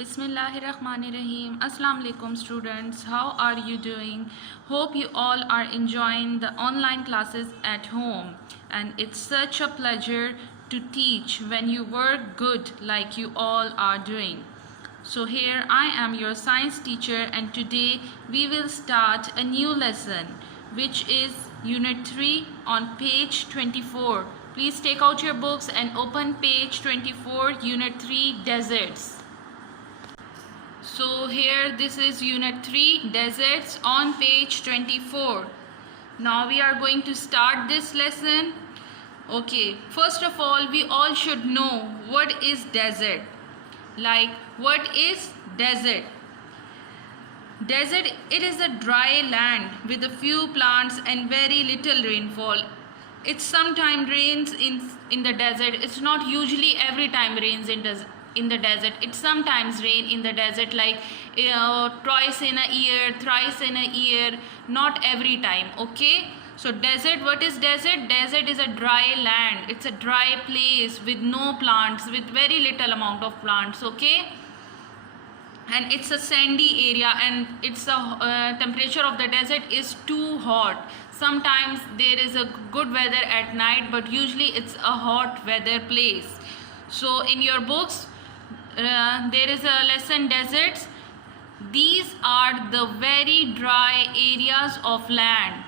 Bismillahirrahmanirrahim. Assalamu alaikum students. How are you doing? Hope you all are enjoying the online classes at home. And it's such a pleasure to teach when you work good like you all are doing. So here I am your science teacher and today we will start a new lesson which is unit 3 on page 24. Please take out your books and open page 24, unit 3, deserts. So here this is unit 3, deserts, on page 24. Now we are going to start this lesson. Okay, first of all we all should know what is desert. Like, what is desert? Desert, it is a dry land with a few plants and very little rainfall. It sometimes rains in the desert. It's not usually every time rains in the desert. It sometimes rain in the desert, like twice in a year, thrice in a year, not every time. Okay, so desert, what is desert? Desert is a dry land. It's a dry place with no plants, with very little amount of plants. Okay, and it's a sandy area, and it's a temperature of the desert is too hot. Sometimes there is a good weather at night, but usually it's a hot weather place. So in your books there is a lesson deserts. These are the very dry areas of land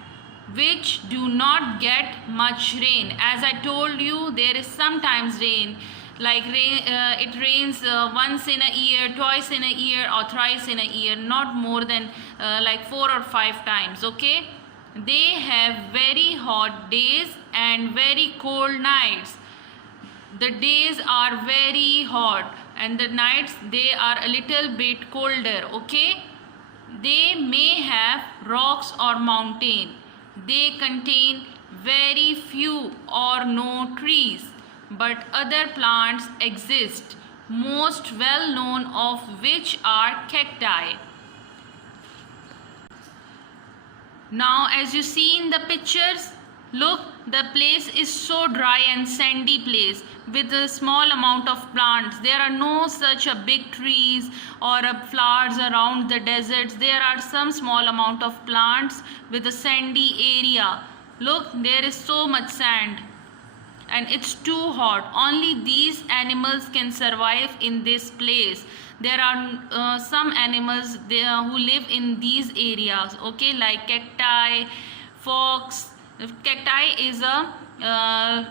which do not get much rain. As I told you, there is sometimes rain, like it rains once in a year, twice in a year, or thrice in a year, not more than like 4 or 5 times. Okay, they have very hot days and very cold nights. The days are very hot and the nights they are a little bit colder. Okay, they may have rocks or mountain. They contain very few or no trees, but other plants exist, most well known of which are cacti. Now as you see in the pictures, look, the place is so dry and sandy place with a small amount of plants. There are no such a big trees or flowers around the deserts. There are some small amount of plants with a sandy area. Look, there is so much sand and it's too hot. Only these animals can survive in this place. There are some animals there who live in these areas. Okay, like cacti, fox. Cacti is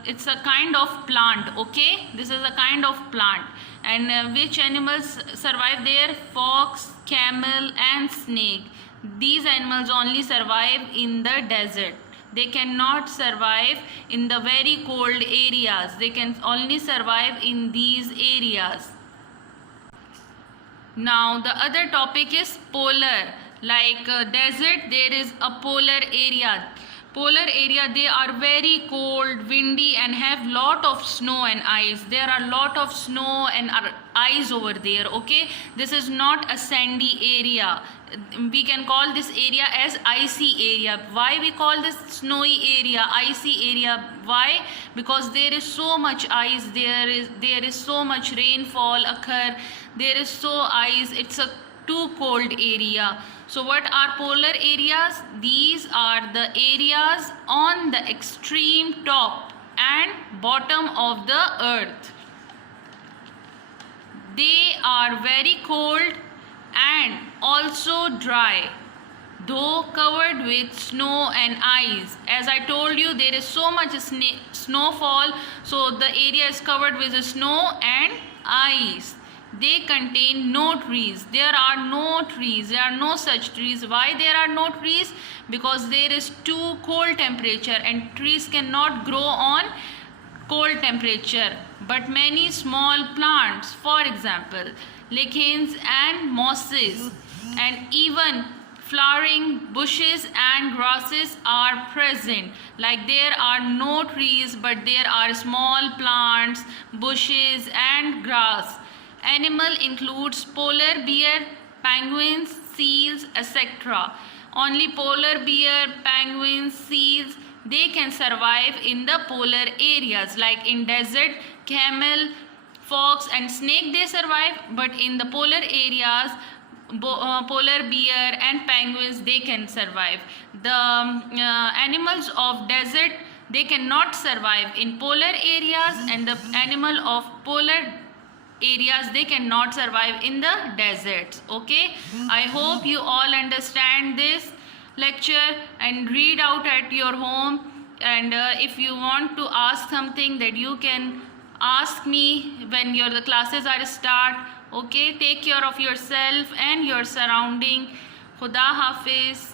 it's a kind of plant. Okay, this is a kind of plant. And which animals survive there? Fox, camel and snake. These animals only survive in the desert. They cannot survive in the very cold areas. They can only survive in these areas. Now the other topic is polar. Like desert, there is a polar area. Polar area, they are very cold, windy and have lot of snow and ice. There are lot of snow and ice over there. Okay, this is not a sandy area. We can call this area as icy area. Why we call this snowy area icy area? Why? Because there is so much ice, there is so much rainfall occur, there is so ice. It's a too cold area. So what are polar areas? These are the areas on the extreme top and bottom of the earth. They are very cold and also dry, though covered with snow and ice. As I told you, there is so much snowfall, so the area is covered with snow and ice. They contain no trees. There are no trees. There are no such trees. Why there are no trees? Because there is too cold temperature and trees cannot grow on cold temperature. But many small plants, for example, lichens and mosses, and even flowering bushes and grasses are present. Like there are no trees, but there are small plants, bushes and grass. Animal includes polar bear, penguins, seals, etc. Only polar bear, penguins, seals, they can survive in the polar areas. Like in desert, camel, fox and snake they survive, but in the polar areas polar bear and penguins they can survive. The animals of desert they cannot survive in polar areas, and the animal of polar areas they cannot survive in the deserts. Okay, I hope you all understand this lecture and read out at your home. And if you want to ask something, that you can ask me when the classes are start. Okay, take care of yourself and your surrounding. Khuda Hafiz.